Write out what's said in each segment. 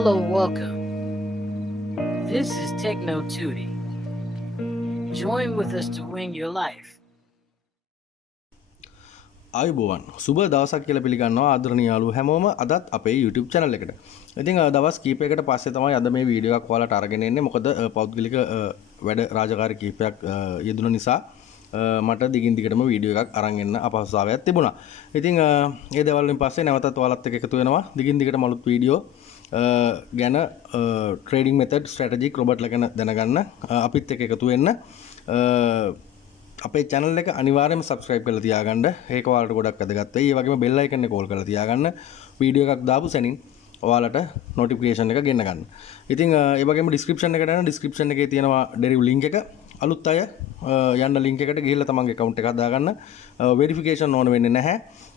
Hello, welcome. This is Techno Tootie. Join with us to win your life. අයිබෝවන් සුබ දවසක් කියලා පිළිගන්නවා ආදරණීය යාළුවෝ හැමෝම අදත් අපේ YouTube channel එකට. ඉතින් දවස් කීපයකට පස්සේ තමයි අද මේ වීඩියෝ එකක් ඔයාලට අරගෙන එන්නේ. මොකද පෞද්ගලික වැඩ රාජකාරී කීපයක් යෙදුන නිසා මට දිගින් දිගටම වීඩියෝ එකක් අරන් එන්න අපහසුතාවයක් තිබුණා. ඉතින් ඒ දේවල් වලින් පස්සේ නැවතත් ඔයාලත් එක්ක එකතු වෙනවා. දිගින් දිගටම අලුත් වීඩියෝ ගැන ට්‍රේඩින් මෙතඩ් ස්ට්‍රැටජික් රොබර්ට්ලා ගැන දැනගන්න අපිත් එක්ක එකතු වෙන්න. අපේ channel එක අනිවාර්යයෙන්ම subscribe කරලා තියාගන්න. ඒක ඔයාලට ගොඩක් වැදගත් වෙයි. ඒ වගේම bell icon එක call කරලා තියාගන්න. වීඩියෝ එකක් දාපු සැනින් ඔයාලට notification එක ගෙන්න ගන්න. ඉතින් ඒ වගේම description එකට යන description එකේ තියෙනවා Deriv link එක. අලුත් අය යන්න link එකට ගිහිල්ලා තමන්ගේ account එක හදාගන්න. verification ඕන වෙන්නේ නැහැ.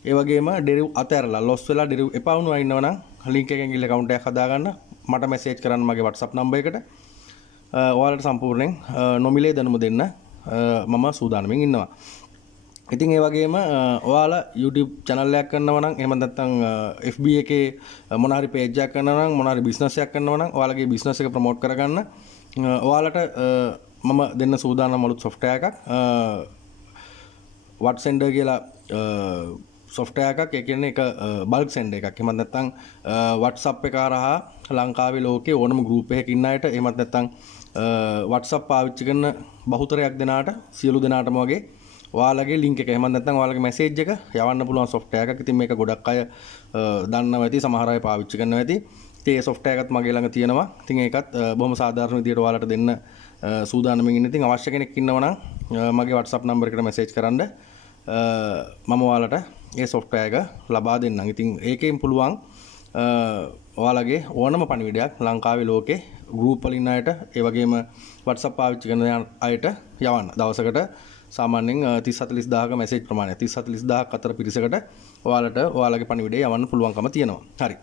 ඒ වගේම Deriv අතහැරලා loss වෙලා Deriv එපා වුණා ඉන්නවනම් link එකෙන් ගිහිල්ලා account එකක් හදාගන්න. මට message කරන්න මගේ WhatsApp number එකට. ඔයාලට සම්පූර්ණයෙන් නොමිලේ දැනුම දෙන්න මම සූදානමින් ඉන්නවා. ඉතින් ඒ වගේම ඔයාලා YouTube channel එකක් කරනවා නම් එහෙම නැත්නම් FB එකේ මොන හරි page එකක් කරනවා නම් මොන හරි business එකක් කරනවා නම් ඔයාලගේ business එක promote කරගන්න ඔයාලට මම දෙන්න සූදානම් අලුත් software එකක් what sender කියලා software එකක්. ඒ කියන්නේ එක bulk sender එකක්. එහෙම නැත්නම් WhatsApp එක හරහා ලංකාවේ ලෝකේ ඕනම group එකක ඉන්න අයට එහෙමත් නැත්නම් WhatsApp පාවිච්චි කරන බහුතරයක් දෙනාට සියලු දෙනාටම වගේ ඔයාලගේ link එක එහෙම නැත්නම් ඔයාලගේ message එක යවන්න පුළුවන් software එකක්. ඉතින් මේක ගොඩක් අය දන්නවා ඇති, සමහර අය පාවිච්චි කරනවා ඇති. ඉතින් මේ software එකත් මගේ ළඟ තියෙනවා. ඉතින් ඒකත් බොහොම සාධාරණ විදියට ඔයාලට දෙන්න සූදානම්ින් ඉන්න. ඉතින් අවශ්‍ය කෙනෙක් ඉන්නවා නම් මගේ WhatsApp number එකට message කරන්න. මම ඔයාලට මේ software එක ලබා දෙන්නම්. ඉතින් ඒකෙන් පුළුවන් ඔයාලගේ ඕනම පණිවිඩයක් ලංකාවේ ලෝකේ group වල ඉන්න අයට ඒ වගේම WhatsApp පාවිච්චි කරන අයට යවන්න. දවසකට සාමාන්‍යයෙන් 30-40000ක message ප්‍රමාණය 30-40000ක් අතර පිරිසකට ඔයාලට ඔයාලගේ පණිවිඩය යවන්න පුළුවන්කම තියෙනවා. හරි.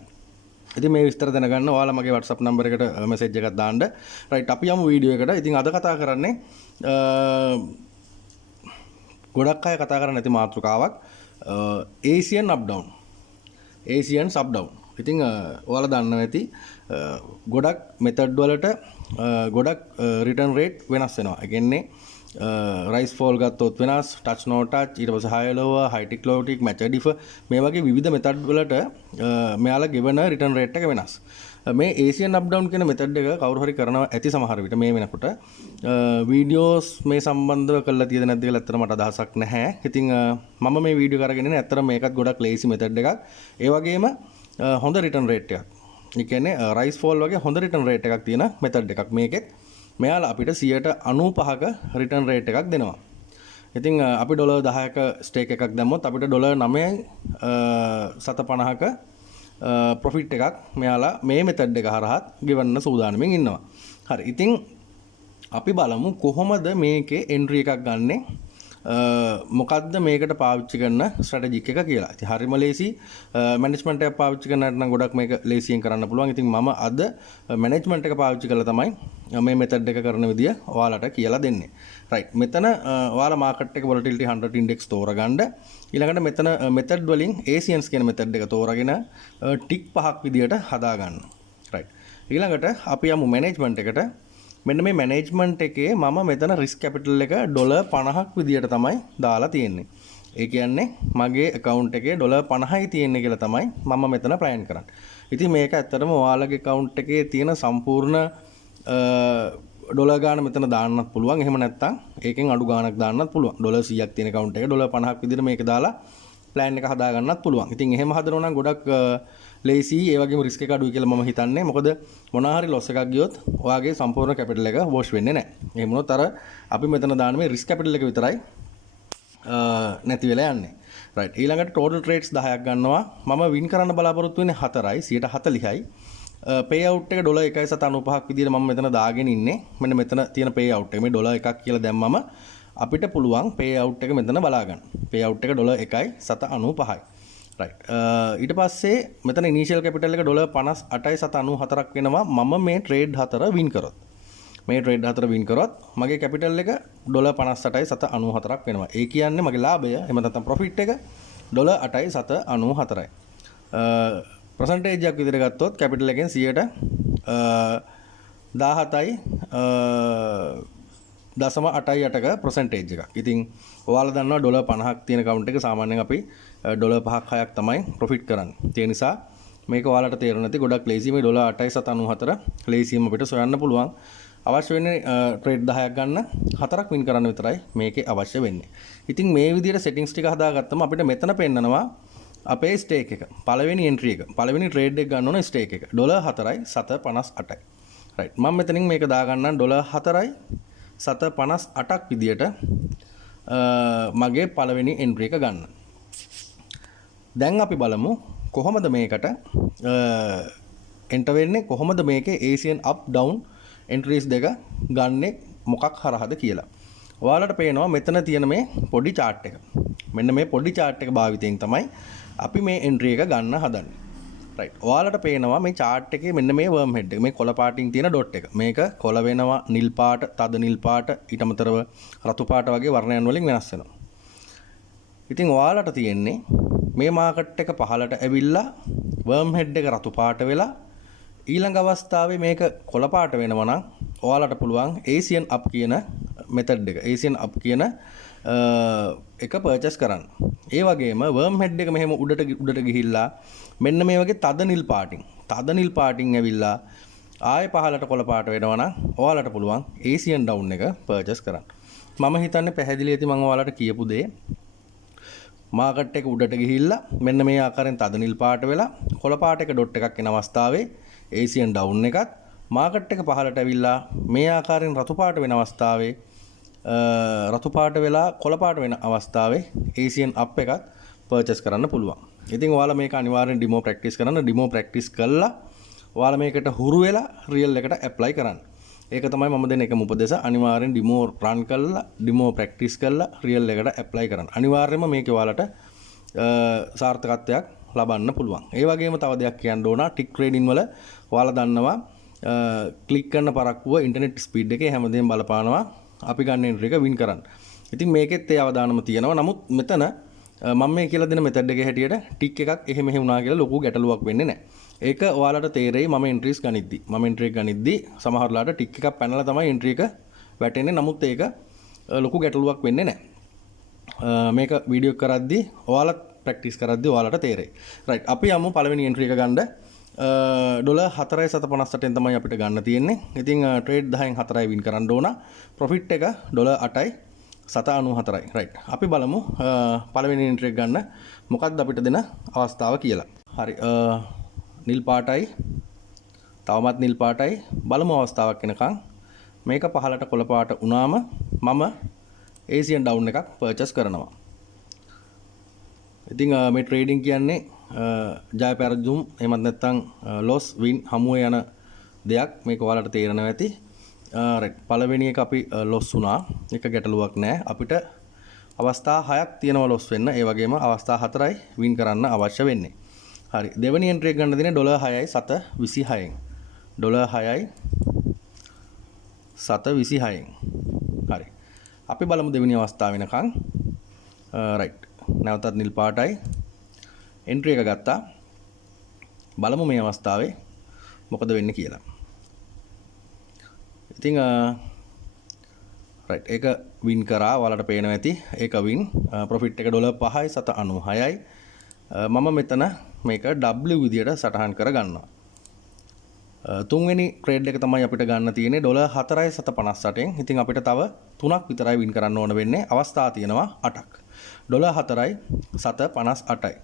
ඉතින් මේ විස්තර දැනගන්න ඔයාලා මගේ WhatsApp number එකට message එකක් දාන්න. right අපි යමු වීඩියෝ එකට. ඉතින් අද කතා කරන්නේ ගොඩක් අය කතා කරන්නේ නැති මාතෘකාවක් Asian up down. Asian up down. ඉතින් ඔයාලා දන්නවා ඇති ගොඩක් මෙතඩ් වලට ගොඩක් රිටර්න් රේට් වෙනස් වෙනවා. ඒ කියන්නේ රයිස් ෆෝල් ගත්තොත් වෙනස්, ටච් නෝ ටච්, ඊට පස්සේ හයි ලෝව, හයි ටික් ලෝ ටික්, මැච් ඩිෆ මේ වගේ විවිධ මෙතඩ් වලට මෙයාලා ගෙවන රිටර්න් රේට් එක වෙනස්. මේ ඒසියන් අප් ඩවුන් කියන මෙතඩ් එක කවුරු හරි කරනවා ඇති සමහර විට මේ වෙනකොට වීඩියෝස් මේ සම්බන්ධව කරලා තියෙද නැද්ද කියලා ඇත්තට මට අදහසක් නැහැ. ඉතින් මම මේ වීඩියෝ කරගෙන ඉන්නේ ඇත්තට මේකත් ගොඩක් ලේසි මෙතඩ් එකක්. ඒ වගේම හොඳ රිටර්න් රේට් එකක්. ඒ කියන්නේ රයිස් ෆෝල් වගේ හොඳ රිටර්න් රේට් එකක් තියෙන මෙතඩ් එකක්. මේකෙත් මෙයාලා අපිට 95ක රිටර්න් රේට් එකක් දෙනවා. ඉතින් අපි ඩොලර් 10ක ස්ටේක් එකක් දැම්මොත් අපිට ඩොලර් 9.50ක ප්‍රොෆිට් එකක් මෙයාලා මේ මෙතඩ් එක හරහා ගෙවන්න සූදානම්ින් ඉන්නවා. හරි. ඉතින් අපි බලමු කොහොමද මේකේ එන්ට්‍රි එකක් ගන්නෙ. මොකද්ද මේකට පාවිච්චි කරන ස්ට්‍රැටජික් එක කියලා. ඉතින් හරිම ලේසි. මැනේජ්මන්ට් එක පාවිච්චි කරන්නට නම් ගොඩක් මේක ලේසියෙන් කරන්න පුළුවන්. ඉතින් මම අද මැනේජ්මන්ට් එක පාවිච්චි කරලා තමයි මේ මෙතඩ් එක කරන විදිය ඔයාලට කියලා දෙන්නේ. රයිට්. මෙතන ඔයාලා මාකට් එක volatility 100 index තෝරගන්න. ඊළඟට මෙතන මෙතඩ් වලින් ASIANS කියන මෙතඩ් එක තෝරගෙන ටික් පහක් විදියට හදාගන්න. රයිට්. ඊළඟට අපි යමු මැනේජ්මන්ට් එකට. මෙන්න මේ මැනේජ්මන්ට් එකේ මම මෙතන රිස්ක් කැපිටල් එක ඩොලර් 50ක් විදියට තමයි දාලා තියෙන්නේ. ඒ කියන්නේ මගේ account එකේ ඩොලර් 50යි තියෙන්නේ කියලා තමයි මම මෙතන ප්ලෑන් කරන්නේ. ඉතින් මේක ඇත්තටම ඔයාලගේ account එකේ තියෙන සම්පූර්ණ ඩොලර් ගාන මෙතන දාන්නත් පුළුවන්. එහෙම නැත්නම් ඒකෙන් අඩු ගානක් දාන්නත් පුළුවන්. ඩොලර් 100ක් තියෙන account එක ඩොලර් 50ක් විදියට මේක දාලා ප්ලෑන් එක හදා ගන්නත් පුළුවන්. ඉතින් එහෙම හදනවා නම් ගොඩක් ලේසි. ඒ වගේම රිස්ක් එක අඩුයි කියලා මම හිතන්නේ. මොකද මොනවා හරි ලොස් එකක් ගියොත් ඔයාගේ සම්පූර්ණ කැපිටල් එක වොෂ් වෙන්නේ නැහැ. එහෙම වුණොත් අර අපි මෙතන දාන මේ රිස්ක් කැපිටල් එක විතරයි නැති වෙලා යන්නේ. රයිට්. ඊළඟට ටෝටල් ට්‍රේඩ්ස් 10ක් ගන්නවා. මම වින් කරන්න බලාපොරොත්තු වෙන්නේ 4යි 140යි. පේ අවුට් එක ඩොලර් 1.95ක් විදියට මම මෙතන දාගෙන ඉන්නේ. මෙන්න මෙතන තියෙන පේ අවුට් එක මේ ඩොලර් 1ක් කියලා දැම්මම අපිට පුළුවන් පේ අවුට් එක මෙතන බලා ගන්න. පේ අවුට් එක ඩොලර් 1.95යි. right ඊට පස්සේ මෙතන ඉනිෂියල් කැපිටල් එක ඩොලර් 58.94ක් වෙනවා. මම මේ ට්‍රේඩ් 4 වින් කරොත් මේ ට්‍රේඩ් 4 වින් කරොත් මගේ කැපිටල් එක ඩොලර් 58.94ක් වෙනවා. ඒ කියන්නේ මගේ ලාභය එහෙම නැත්නම් ප්‍රොෆිට් එක ඩොලර් 8.94යි. ප්‍රසන්ටේජ් එකක් විදිහට ගත්තොත් කැපිටල් එකෙන් 17.8ක ප්‍රසන්ටේජ් එකක්. ඉතින් ඔයාලා දන්නවා ඩොලර් 50ක් තියෙන කවුන්ට් එක සාමාන්‍යයෙන් අපි ඩොලර් 5ක් 6ක් තමයි ප්‍රොෆිට් කරන්නේ. ඒ නිසා මේක ඔයාලට තේරෙන්නේ නැති ගොඩක් ලේසි මේ ඩොලර් 8.94 ලේසියෙන්ම අපිට සොයන්න පුළුවන්. අවශ්‍ය වෙන්නේ ට්‍රේඩ් 10ක් ගන්න 4ක් වින් කරන්න විතරයි මේකේ අවශ්‍ය වෙන්නේ. ඉතින් මේ විදිහට සෙටින්ග්ස් ටික හදාගත්තම අපිට මෙතන පෙන්නනවා අපේ ස්ටේක් එක. පළවෙනි එන්ට්‍රි එක. පළවෙනි ට්‍රේඩ් එක ගන්න ඕන ස්ටේක් එක. ඩොලර් 4යි 7.58යි. රයිට්. මම මෙතනින් මේක දාගන්නම් ඩොලර් 4යි 7.58ක් විදියට මගේ පළවෙනි එන්ට්‍රි එක ගන්න. දැන් අපි බලමු කොහොමද මේකට එන්ටර් වෙන්නේ, කොහොමද මේකේ ASIAN up down entries දෙක ගන්නෙ මොකක් හරහාද කියලා. ඔයාලට පේනවා මෙතන තියෙන මේ පොඩි chart එක. මෙන්න මේ පොඩි chart එක භාවිතයෙන් තමයි අපි මේ entry එක ගන්න හදන්නේ. right. ඔයාලට පේනවා මේ chart එකේ මෙන්න මේ worm head එක, මේ කොළ පාටින් තියෙන dot එක. මේක කොළ වෙනවා නිල් පාට, තද නිල් පාට, ඊට අමතරව රතු පාට වගේ වර්ණයන් වලින් වෙනස් වෙනවා. ඉතින් ඔයාලට තියෙන්නේ මේ මාකට් එක පහළට ඇවිල්ලා worm head එක රතු පාට වෙලා ඊළඟ අවස්ථාවේ මේක කොළ පාට වෙනවා නම් ඔයාලට පුළුවන් ASIAN up කියන method එක, ASIAN up කියන එක purchase කරන්න. ඒ වගේම worm head එක මෙහෙම උඩට ගිහිල්ලා මෙන්න මේ වගේ තද නිල් පාටින් ඇවිල්ලා ආයෙ පහළට කොළ පාට වෙනවා නම් ඔයාලට පුළුවන් ASIAN down එක purchase කරන්න. මම හිතන්නේ පැහැදිලි ඇති මම ඔයාලට කියපු දේ. මාකට් එක උඩට ගිහිල්ලා මෙන්න මේ ආකාරයෙන් තද නිල් පාට වෙලා කොළ පාට එක ඩොට් එකක් එන අවස්ථාවේ ASIAN down එකත්, මාකට් එක පහළට ඇවිල්ලා මේ ආකාරයෙන් රතු පාට වෙන අවස්ථාවේ රතු පාට වෙලා කොළ පාට වෙන අවස්ථාවේ ASIAN up එකත් purchase කරන්න පුළුවන්. ඉතින් ඔයාලා මේක අනිවාර්යෙන් ඩිමෝ ප්‍රැක්ටිස් කරන්න. ඩිමෝ ප්‍රැක්ටිස් කළා ඔයාලා මේකට හුරු වෙලා රියල් එකට ඇප්ලයි කරන්න. ඒක තමයි මම දෙන එකම උපදේශ. අනිවාර්යෙන් ඩිමෝ රන් කරලා ඩිමෝ ප්‍රැක්ටිස් කරලා රියල් එකට ඇප්ලයි කරන්න. අනිවාර්යයෙන්ම මේකේ ඔයාලට සාර්ථකත්වයක් ලබන්න පුළුවන්. ඒ වගේම තව දෙයක් කියන්න ඕන, ටික් ට්‍රේඩින් වල ඔයාලා දන්නවා ක්ලික් කරන පරක්කුව ඉන්ටර්නෙට් ස්පීඩ් එකේ හැමදේම බලපානවා අපි ගන්න එන්ට්‍රි එක වින් කරන්න. ඉතින් මේකෙත් ඒ අවදානම තියෙනවා. නමුත් මෙතන මම මේ කියලා දෙන මෙතඩ් එකේ හැටියට ටික් එකක් එහෙම වුණා කියලා ලොකු ගැටලුවක් වෙන්නේ නැහැ. ඒක ඔයාලට තේරෙයි මම එන්ට්‍රීස් ගනිද්දි. මම එන්ට්‍රි එක ගනිද්දි සමහරලාට ටික් එකක් පැනලා තමයි එන්ට්‍රි එක වැටෙන්නේ. නමුත් ඒක ලොකු ගැටලුවක් වෙන්නේ නැහැ. මේක වීඩියෝ කරද්දී ඔයාලා ප්‍රැක්ටිස් කරද්දී ඔයාලට තේරෙයි. රයිට්. අපි යමු පළවෙනි එන්ට්‍රි එක ගන්න. ඩොලර් 4.58න් තමයි අපිට ගන්න තියෙන්නේ. ඉතින් ට්‍රේඩ් 10න් 4යි වින් කරන්න ඕන. ප්‍රොෆිට් එක ඩොලර් 8.94යි. රයිට්. අපි බලමු පළවෙනි එන්ට්‍රි එක ගන්න මොකක්ද අපිට දෙන අවස්ථාව කියලා. හරි. නිල් පාටයි, තවමත් නිල් පාටයි. බලමු අවස්ථාවක් එනකන්. මේක පහළට කොළ පාට වුණාම මම ASIAN down එකක් purchase කරනවා. ඉතින් මේ ට්‍රේඩින් කියන්නේ ජය පෙරදුම් එහෙමත් නැත්නම් loss win හමුවේ යන දෙයක්. මේක ඔයාලට තේරෙනවා ඇති. රයිට්. පළවෙනි එක අපි loss වුණා. ඒක ගැටලුවක් නෑ. අපිට අවස්ථා 6ක් තියෙනවා loss වෙන්න. ඒ වගේම අවස්ථා 4යි win කරන්න අවශ්‍ය වෙන්නේ. හරි. දෙවෙනි එන්ට්‍රි එක ගන්න දෙන්නේ ඩොලර් 6.726න්. ඩොලර් 6.726න්. හරි. අපි බලමු දෙවෙනි අවස්ථාව වෙනකන්. රයිට්. නැවතත් නිල් පාටයි. එන්ට්‍රි එක ගත්තා. බලමු මේ අවස්ථාවේ මොකද වෙන්නේ කියලා. ඉතින් රයිට්. ඒක වින් කරා. ඔයාලට පේනවා ඇති. ඒක වින්. ප්‍රොෆිට් එක ඩොලර් 5.96යි. මම මෙතන මේක W විදියට සටහන් කර ගන්නවා. තුන්වෙනි ට්‍රේඩ් එක තමයි අපිට ගන්න තියෙන්නේ ඩොලර් 4.758න්. ඉතින් අපිට තව 3ක් විතරයි වින් කරන්න ඕන වෙන්නේ. අවස්ථා තියෙනවා 8ක්. ඩොලර් 4.758යි.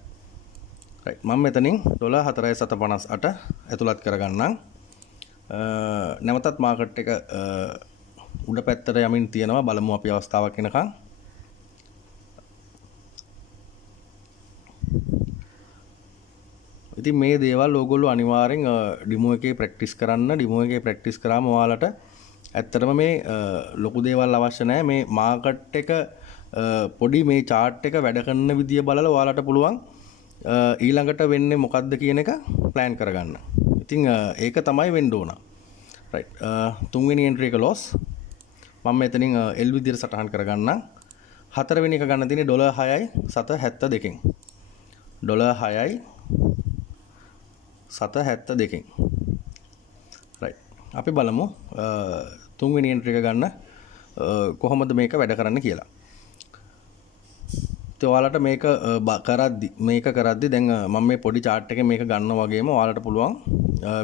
රයිට්. මම මෙතනින් ඩොලර් 4.758 ඇතුළත් කරගන්නම්. නැවතත් මාකට් එක උඩ පැත්තට යමින් තියෙනවා. බලමු අපි අවස්ථාවක් එනකන්. ඉතින් මේ දේවල් ඕගොල්ලෝ අනිවාර්යෙන් ඩිමෝ එකේ ප්‍රැක්ටිස් කරන්න. ඩිමෝ එකේ ප්‍රැක්ටිස් කරාම ඔයාලට ඇත්තටම මේ ලොකු දේවල් අවශ්‍ය නැහැ. මේ මාකට් එක පොඩි මේ chart එක වැඩ කරන විදිය බලලා ඔයාලට පුළුවන් ඊළඟට වෙන්නේ මොකද්ද කියන එක plan කරගන්න. ඉතින් ඒක තමයි වෙන්න ඕන. right. තුන්වෙනි entry එක loss. මම මෙතනින් L විදියට සටහන් කරගන්නම්. හතරවෙනි එක ගන්න තියෙන්නේ ඩොලර් 6.772න්. ඩොලර් 6.772න්. 772කින්. රයිට්. අපි බලමු තුන්වෙනි එන්ට්‍රි එක ගන්න කොහොමද මේක වැඩ කරන්න කියලා. ඔයාලට මේක කරද්දි දැන් මම මේ පොඩි chart එකේ මේක ගන්නවා වගේම ඔයාලට පුළුවන්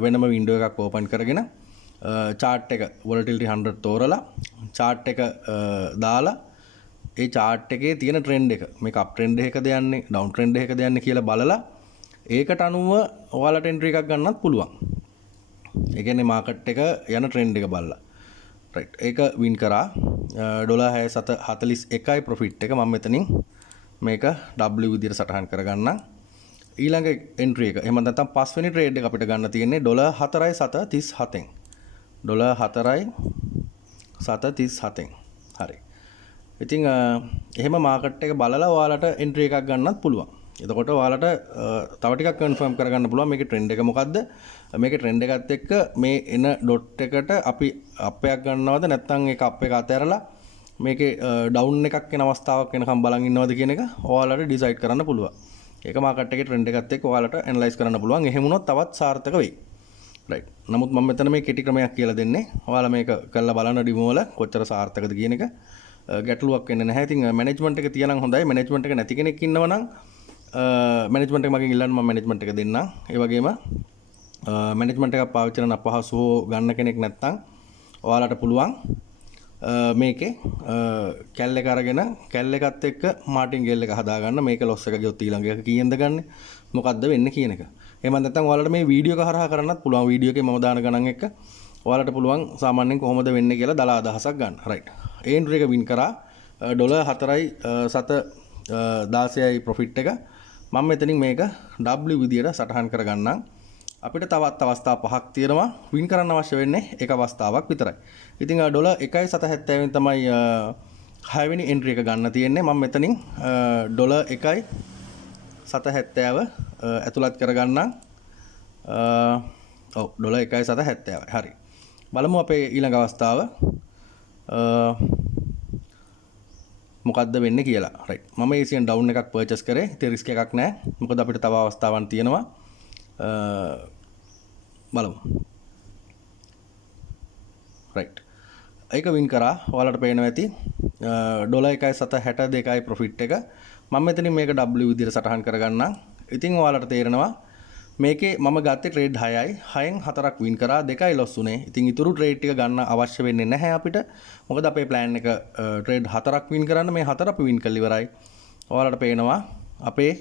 වෙනම window එකක් open කරගෙන chart එක volatility 100 තෝරලා chart එක දාලා ඒ chart එකේ තියෙන trend එක මේක up trend එකකද යන්නේ down trend එකකද යන්නේ කියලා බලලා ඒකට අනුව ඔයාලට entry එකක් ගන්නත් පුළුවන්. ඒ කියන්නේ market එක යන trend එක බලලා. right ඒක win කරා $6.41යි profit එක. මම මෙතනින් මේක W විදියට සටහන් කරගන්නම්. ඊළඟ entry එක එහෙම නැත්නම් පස්වෙනි trade එක අපිට ගන්න තියෙන්නේ $4.37න්. $4.37න්. හරි. ඉතින් එහෙම මාකට් එක බලලා ඔයාලට entry එකක් ගන්නත් පුළුවන්. එතකොට ඔයාලට තව ටිකක් කන්ෆර්ම් කරගන්න පුළුවන් මේකේ trend එක මොකද්ද? මේකේ trend එකත් එක්ක මේ එන dot එකට අපි up එකක් ගන්නවද නැත්නම් ඒක up එක අතහැරලා මේකේ down එකක් වෙන අවස්ථාවක් වෙනකම් බලන් ඉන්නවද කියන එක ඔයාලට decide කරන්න පුළුවන්. ඒක මාකට් එකේ trend එකත් එක්ක ඔයාලට analyze කරන්න පුළුවන්. එහෙම වුණොත් තවත් සාර්ථක වෙයි. right. නමුත් මම මෙතන මේ කෙටි ක්‍රමයක් කියලා දෙන්නේ. ඔයාලා මේක කරලා බලන්න demo වල කොච්චර සාර්ථකද කියන එක. ගැටලුවක් වෙන්නේ නැහැ. ඉතින් මැනේජ්මන්ට් එක තියනම් හොඳයි. මැනේජ්මන්ට් එක නැති කෙනෙක් ඉන්නවනම් මැනේජ්මන්ට් එක මගෙන් ඉල්ලන්න මම මැනේජ්මන්ට් එක දෙන්නම්. ඒ වගේම මැනේජ්මන්ට් එකක් පාවිච්චි කරන අපහසු හෝ ගන්න කෙනෙක් නැත්නම් ඔයාලට පුළුවන් මේකේ කැල් එක අරගෙන කැල් එකත් එක්ක මාටින්ගේල් එක හදාගන්න. මේක ලොස් එක ගියොත් ඊළඟ එක කීයෙන්ද ගන්න? මොකද්ද වෙන්නේ කියන එක. එහෙම නැත්නම් ඔයාලට මේ වීඩියෝ එක හරහා කරන්නත් පුළුවන්. වීඩියෝ එකේ මම දාන ගණන් එක්ක ඔයාලට පුළුවන් සාමාන්‍යයෙන් කොහොමද වෙන්නේ කියලා දලා අදහසක් ගන්න. right. ඒ එන්ට්‍රි එක වින් කරා $4.16යි profit එක. මම මෙතනින් මේක W විදියට සටහන් කරගන්නම්. අපිට තවත් අවස්ථා පහක් තියෙනවා. වින් කරන්න අවශ්‍ය වෙන්නේ එක අවස්ථාවක් විතරයි. ඉතින් $1.70න් තමයි 6 වෙනි එන්ට්‍රි එක ගන්න තියෙන්නේ. මම මෙතනින් $1.70 ඇතුළත් කරගන්නම්. ඔව් $1.70. හරි. බලමු අපේ ඊළඟ අවස්ථාව මොකද්ද වෙන්නේ කියලා. right. මම ACN down එකක් purchase කරේ. ඉතින් risk එකක් නැහැ. මොකද අපිට තව අවස්ථාවක් තියෙනවා. බලමු. right. ඒක win කරා. ඔයාලට පේනවා ඇති $1.62යි profit එක. මම මෙතනින් මේක W විදිහට සටහන් කරගන්නම්. ඉතින් ඔයාලට තේරෙනවා මේකේ මම ගත්තේ trade 6යි 6න් 4ක් win කරා 2යි loss උනේ. ඉතින් ඊටු trade ටික ගන්න අවශ්‍ය වෙන්නේ නැහැ අපිට. මොකද අපේ plan එක trade 4ක් win කරන්න මේ 4 අපි win කරලා ඉවරයි. ඔයාලට පේනවා අපේ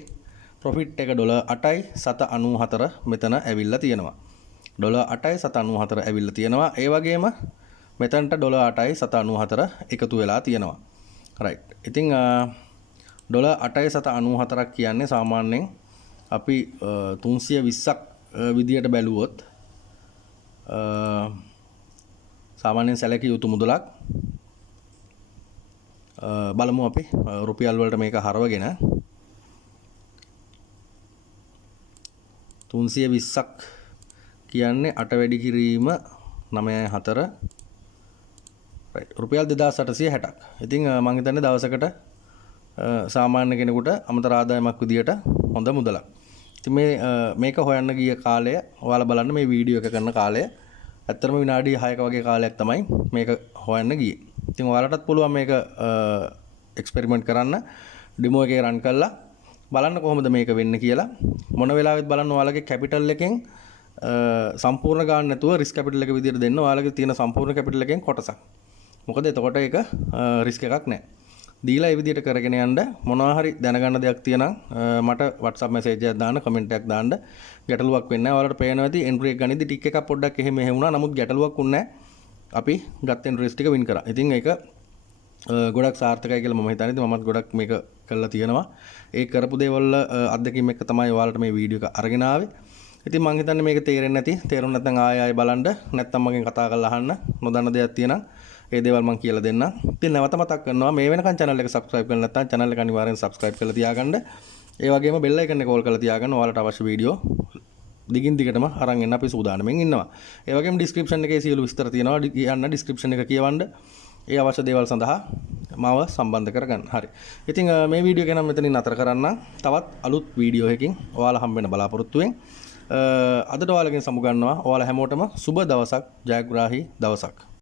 profit එක $8.94 මෙතන ඇවිල්ලා තියෙනවා. $8.94 ඇවිල්ලා තියෙනවා. ඒ වගේම මෙතනට $8.94 එකතු වෙලා තියෙනවා. right. ඉතින් $8.94ක් කියන්නේ සාමාන්‍යයෙන් අපි 320ක් විදියට බැලුවොත් සාමාන්‍යයෙන් සැලකිය යුතු මුදලක්. බලමු අපි රුපියල් වලට මේක හරවගෙන 320ක් කියන්නේ 8 වැඩි කිරීම 9.4 right. රුපියල් 2860ක්. ඉතින් මම හිතන්නේ දවසකට සාමාන්‍ය කෙනෙකුට අමතර ආදායමක් විදියට හොඳ මුදලක්. ඉතින් මේක හොයන්න ගිය කාලය ඔයාලා බලන්න මේ වීඩියෝ එක කරන කාලය ඇත්තටම විනාඩි 6ක වගේ කාලයක් තමයි මේක හොයන්න ගියේ. ඉතින් ඔයාලටත් පුළුවන් මේක එක්ස්පෙරිමන්ට් කරන්න ඩෙමෝ එකේ රන් කරලා බලන්න කොහොමද මේක වෙන්නේ කියලා. මොන වෙලාවෙත් බලන්න ඔයාලගේ කැපිටල් එකෙන් සම්පූර්ණ ගන්න නැතුව රිස්ක් කැපිටල් එක විදියට දෙන්න ඔයාලගේ තියෙන සම්පූර්ණ කැපිටල් එකෙන් කොටසක්. මොකද එතකොට ඒක රිස්ක් එකක් නැහැ. දීලා ඒ විදියට කරගෙන යන්න මොනවා හරි දැනගන්න දෙයක් තියෙනම් මට WhatsApp message එකක් දාන්න කමෙන්ට් එකක් දාන්න. ගැටලුවක් වෙන්නේ නැහැ. ඔයාලට පේනවා ඇති එන්ට්‍රි එක ගනිද්දි ටික් එකක් පොඩ්ඩක් එහෙම වුණා. නමුත් ගැටලුවක් වුණේ නැහැ. අපි ගත්ත එන්ට්‍රීස් ටික වින් කරා. ඉතින් ඒක ගොඩක් සාර්ථකයි කියලා මම හිතන්නේ. ඉතින් මමත් ගොඩක් මේක කරලා තියෙනවා. ඒ කරපු දේවල් අත්දැකීම් එක තමයි ඔයාලට මේ වීඩියෝ එක අරගෙන ආවේ. ඉතින් මම හිතන්නේ මේක තේරෙන්නේ නැති. තේරුම් නැත්නම් ආයෙ බලන්න. නැත්නම් මගෙන් කතා කරලා අහන්න. නොදන්න දෙයක් තියෙනම් ඒ දේවල් මම කියලා දෙන්නම්. ඉතින් නැවත මතක් කරනවා මේ වෙනකන් channel එක subscribe කරලා නැත්නම් channel එක අනිවාර්යෙන් subscribe කරලා තියාගන්න. ඒ වගේම bell icon එක call කරලා තියාගන්න. ඔයාලට අවශ්‍ය වීඩියෝ දිගින් දිගටම අරන් එන්න අපි සූදානම්ෙන් ඉන්නවා. ඒ වගේම description එකේ සියලු විස්තර තියෙනවා. යන්න description එක කියවන්න. ඒ අවශ්‍ය දේවල් සඳහා මාව සම්බන්ධ කරගන්න. හරි. ඉතින් මේ වීඩියෝ එක නම් මෙතනින් නතර කරන්න. තවත් අලුත් වීඩියෝ එකකින් ඔයාලා හම්බ වෙන බලාපොරොත්තු වෙමින් අදට ඔයාලගෙන් සමුගන්නවා. ඔයාලා හැමෝටම සුබ දවසක්, ජයග්‍රාහී දවසක්.